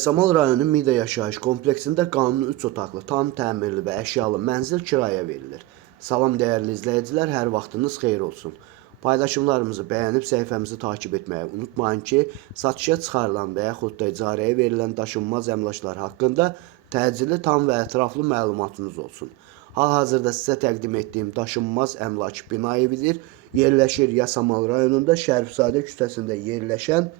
Yasamal rayonu Mida yaşayış kompleksində qanuni 3 otaqlı, tam təmirli və əşyalı mənzil kiraya verilir. Salam dəyərli izləyicilər, hər vaxtınız xeyir olsun. Paylaşımlarımızı bəyənib səhifəmizi takib etməyi unutmayın ki, satışa çıxarılan və yaxud da icarəyə verilən daşınmaz əmlaklar haqqında təcili, tam və ətraflı məlumatınız olsun. Hal-hazırda sizə təqdim etdiyim daşınmaz əmlak bina evidir. Yerləşir Yasamal rayonunda Şərifzadə küçəsində yerləşən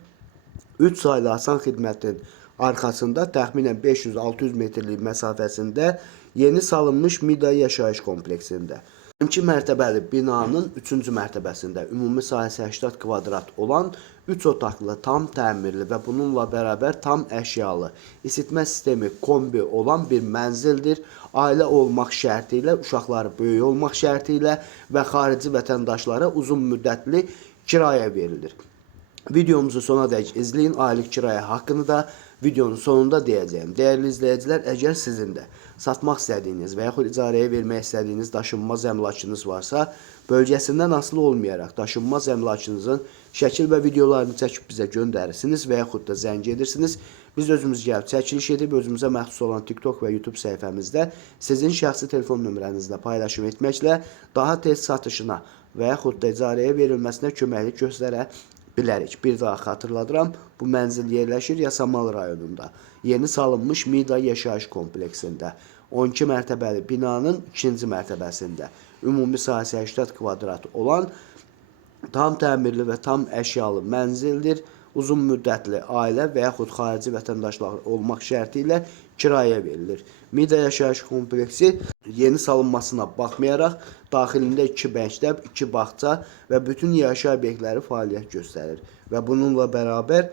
3 saylı asan xidmətin arxasında təxminən 500-600 metrlik məsafəsində yeni salınmış Mida yaşayış kompleksində. 2 mərtəbəli binanın 3-cü mərtəbəsində ümumi sahəsi 80 kvadrat olan 3 otaqlı, tam təmirli və bununla bərabər tam əşyalı, isitmə sistemi kombi olan bir mənzildir. Ailə olmaq şərti ilə, uşaqları böyük olmaq şərti ilə və xarici vətəndaşlara uzun müddətli kiraya verilir. Videomuzu sona dək izləyin, aylık kiraya haqqını da videonun sonunda deyəcəyim. Dəyərli izləyicilər, əgər sizin də satmaq istədiyiniz və yaxud icarəyə vermək istədiyiniz daşınmaz əmlakınız varsa, bölgəsindən asılı olmayaraq daşınmaz əmlakınızın şəkil və videolarını çəkib bizə göndərirsiniz və yaxud da zəng edirsiniz. Biz özümüz gəlib çəkiliş edib özümüzə məxsus olan TikTok və YouTube səhifəmizdə sizin şəxsi telefon nömrənizlə paylaşım etməklə daha tez satışına və yaxud da icarəyə verilməsinə köməklik göstərə bilərik. Bir daha xatırladıram, bu mənzil yerləşir Yasamal rayonunda. Yeni salınmış Mida yaşayış kompleksində. 12 mərtəbəli binanın 2-ci mərtəbəsində. Ümumi sahəsi 80 kvadrat olan tam təmirli və tam əşyalı mənzildir. Uzun müddətli ailə və yaxud xarici vətəndaşlar olmaq şərti ilə kiraya verilir. Mida yaşayış kompleksi yeni salınmasına baxmayaraq daxilində 2 məktəb, 2 bağça və bütün yaşayış obyektləri fəaliyyət göstərir. Və bununla bərabər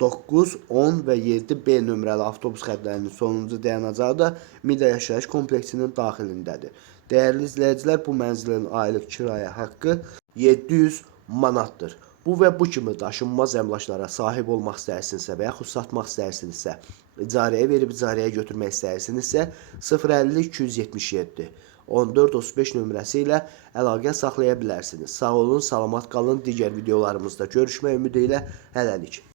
9, 10 və 7B nömrəli avtobus xətlərinin sonuncu dayanacağı da Mida yaşayış kompleksinin daxilindədir. Dəyərli izləyicilər, bu mənzilin aylıq kiraya haqqı 700 manatdır. Bu və bu kimi daşınmaz əmlaklara sahib olmaq istəyirsinizsə və yaxud satmaq istəyirsinizsə, icarəyə verib icarəyə götürmək istəyirsinizsə 050 277 1435 nömrəsi ilə əlaqə saxlaya bilərsiniz. Sağ olun, salamat qalın. Digər videolarımızda görüşmək ümidi ilə hələlik.